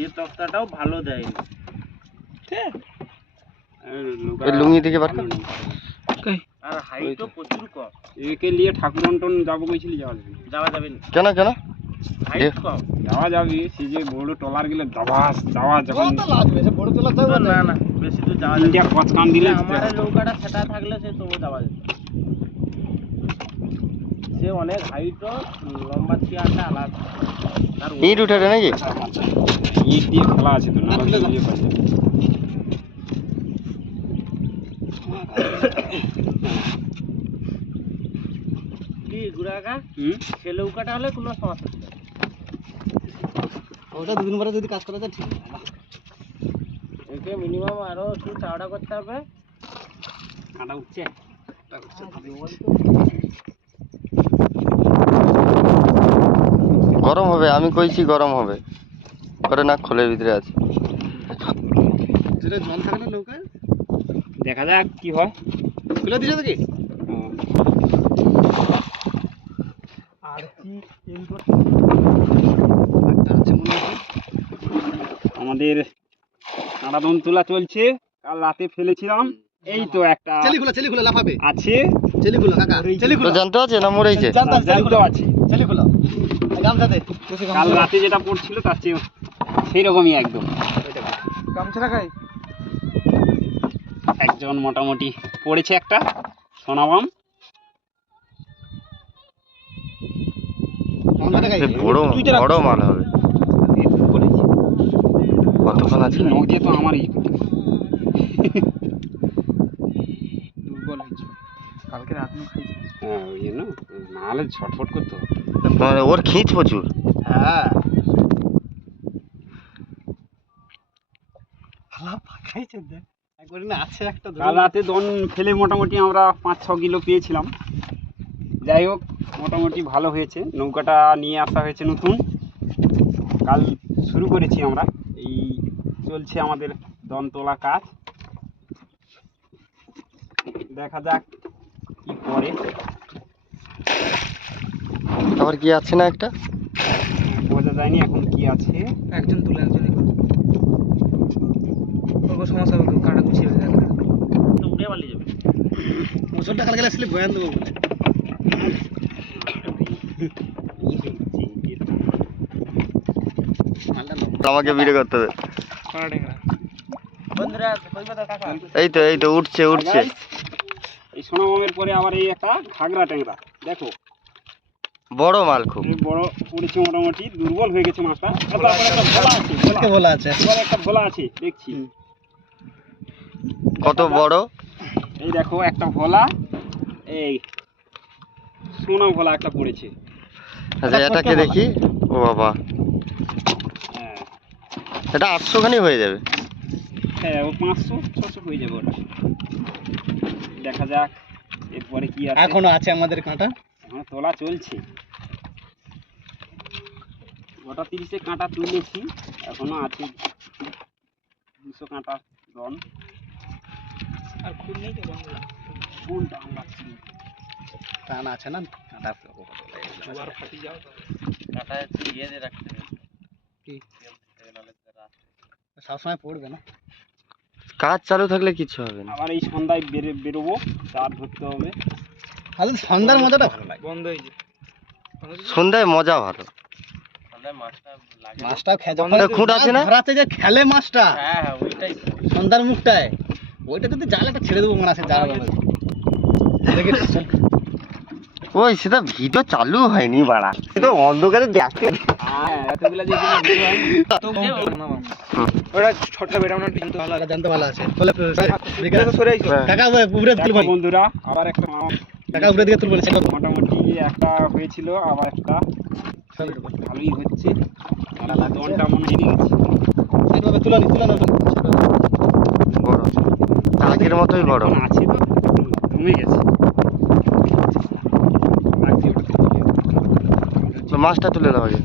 এই তক্তাটাও ভালো দেয় লুঙ্গি থেকে বার কর। আর হাইটও প্রচুর কম। একে নিয়ে ঠাকুর অন্টন যাবো কইছিলি, যাওয়া যাবে না। কেন কেন হাইট কম। যাওয়া যাবে, সে যে বড় টলার গেলে দাবাস যাওয়া যখন না না বেশি দূর যাওয়া যাবে তিনটা কচকান দিলে আমার নৌকাটা সেটা থাকলে সে তবু যাওয়া যাবে। সে অনেক হাইটও লম্বা চেয়ারটা আলাদা। ইট উঠে নাকি? ইট দিয়ে খোলা আছে তো, না দিয়ে পাচ্ছে। কি গুড়াকা সে নৌকাটা হলে কোনো সমস্যা নেই। ওটা দুদিন পরে যদি কাজ করা যায় ঠিক আছে। একে মিনিমাম আরো একটু চাওড়া করতে হবে। কাটা উঠছে, গরম হবে, আমি কইছি গরম হবে করে না, খোলের ভিতরে আছে। যেটা জল থাকে না নৌকায়, দেখা যাক কি হয়। খুলে দিছে নাকি? আর কি আমাদের কাঁটাদন তোলা চলছে, কাল রাতে ফেলেছিলাম। এই তো একটা চেলিগুলো লাফাবে আছে, চেলিগুলো কাকা, চেলিগুলো জানতে আছে না মরেছে? জানতো আছে। চেলিগুলো গামছা দে, কাল রাতে যেটা পড়ছিল তার চেয়ে সেই রকমই একদম। গামছা রাখাই একজন মোটামুটি পড়েছে একটা সোনাবাম। বড় বড় মাল হবে। কতক্ষণ আছে? নদী তো আমারই দুর্বল হয়েছে কালকে রাত নু খাইছি। হ্যাঁ, ওই জন্য নাহলে ছটফট করতো। মানে ওর খিঁচ প্রচুর। হ্যাঁ খাইছে দেখ একবার না আছে একটা। কাল রাতে দন ফেলে মোটামুটি আমরা 5-6 কিলো পেয়েছিলাম। যাই হোক, মোটামুটি ভালো হয়েছে। নৌকাটা নিয়ে আসা হয়েছে নতুন, কাল শুরু করেছি আমরা। এই চলছে আমাদের দন তোলা কাজ, দেখা যাক কি করে। আবার কি আছে না একটা? বোঝা যায়নি এখন কি আছে। একজন তুলে একজন সমস্যা হবে, কাটা গুছিয়ে যাবে তো উড়ে পালিয়ে যাবে। মোচরটা কালকে আসলে বয়ান দেবো বলছে। আমাকে ভিডিও করতে হবে। বন্ধুরা কলকাতা কাকা এই তো উঠছে উঠছে। এই সোনামামের পরে আবার এই একটা ঘাগরা ট্যাংরা, দেখো বড় মাল খুব। এই বড় পড়েছে, মোটামুটি দুর্বল হয়ে গেছে মাছটা। তারপরে একটা ভোলা আছে, বলা আছে এবার একটা ভোলা আছে দেখছি। কত বড়? এই দেখো একটা ভোলা, এই সোনা ভোলা একটা পড়েছে। আচ্ছা এটাকে দেখি। ও বাবা, হ্যাঁ এটা 800 খানি হয়ে যাবে। হ্যাঁ, ও 500-600 হয়ে যাবে ওটা। দেখা যাক এরপরে কি আছে। এখনো আছে আমাদের কাঁটা, এখন তোলা চলছে। গোটা 30 কাঁটা তুলেছি, এখনো আছে 200 কাঁটা দন। আর খুব নেই তো বন্ধুরা, কোন দাম লাগছে টান আছে না কাঁটা জোয়ার ফাটি যাও। কাটা হচ্ছে ইয়ে দিয়ে রাখতে হবে। কি সবসময় পড়বে না, কাজ চালু থাকলে কিছু হবে না। আবার এই সন্ধ্যায় বেরোবো, চার ধরতে হবে। আসলে সন্ধ্যার মজাটা ভালো লাগে। বন্ধ হয়ে যায় সন্ধ্যায় মজা ভালো। সন্ধ্যায় মাছটা লাগে। মাছটাও খুঁট আছে না? ধরাতে যে খেলে মাছটা হ্যাঁ ওইটাই সন্ধ্যার মুখটায়, ওইটা যদি জাল একটা ছেড়ে দেবো মনে আছে জাল দেখে চল। ওই সেটা ভিডিও চালু হয়নি বাড়া, তো অন্ধকারে দেখতে। হ্যাঁ, এতগুলা যে ওটা ছোট বেটা মানে জানতে ভালো আছে। কাকা উপরে তুলবো বন্ধুরা, আবার একটা কাকা উপরে দিকে তুলবো মোটামুটি একটা হয়েছিল, আবার একটা ভালোই হচ্ছে। দনটা মনে হেরে গেছে, তুলানি বড় আগের মতোই বড় এখন আছে তো কমে গেছে। তো মাছটা তুলে দাও আগে।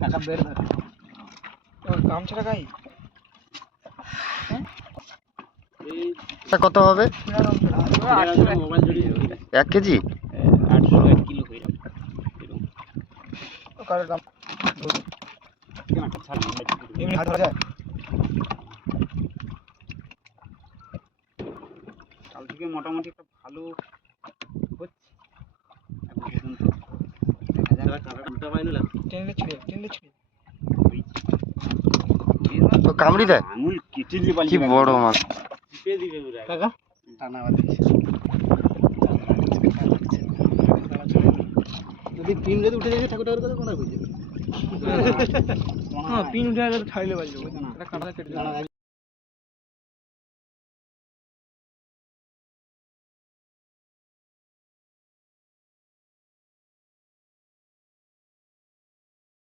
কাকা বের কাম ছাড়া গাই কত হবে? মোবাইল জড়িয়ে 1 কেজি? 800 কিলো হয়ে যাবে। কাল থেকে মোটামুটি একটা ভালো হচ্ছে এখন পর্যন্ত। দেখা যাক। তো কামড়ি দেয় আঙুল কেটে দিয়ে পালিয়ে কি গেল। বড় মাছ। টিপে দিবে গুড়া কাকা টানা বাদ দিচ্ছে যদি পিন যদি উঠে যায় ঠাকুর ঠাকুর করে কোন আর বুঝে হ্যাঁ পিন উঠে গেলে ছাইলে বাজবে বুঝছো না? এটা কাটা কেটে